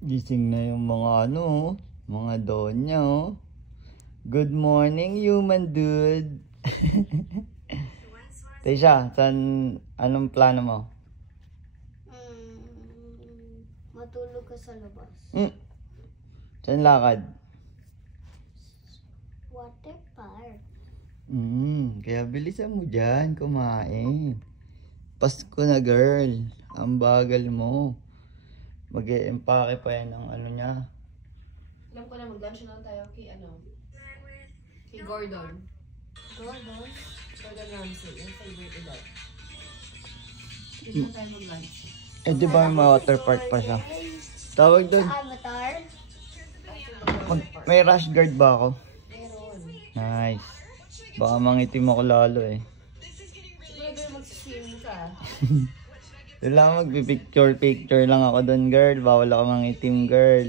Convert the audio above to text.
Gising na yung mga mga donya oh. Good morning, human dude. Tisha, anong plano mo? Matulog ka sa labas. Saan lakad? Water park. Kaya bilisan mo dyan, kumain. Pasko na girl, ang bagal mo. Mag-e-empake pa yan ng niya. Alam ko na mag-lunch na tayo kay kay Gordon. Gordon Ramsay, yung favorite ko daw. Dito na tayo mag-lunch. Di ba may water park pa siya? Tawag doon. Avatar. May rash guard ba ako? Meron. Nice. Baka mangitim ako lalo eh. Siguro mag-swimming ka. Doon lang magpipicture lang ako doon girl. Bawal ako mangitim girl.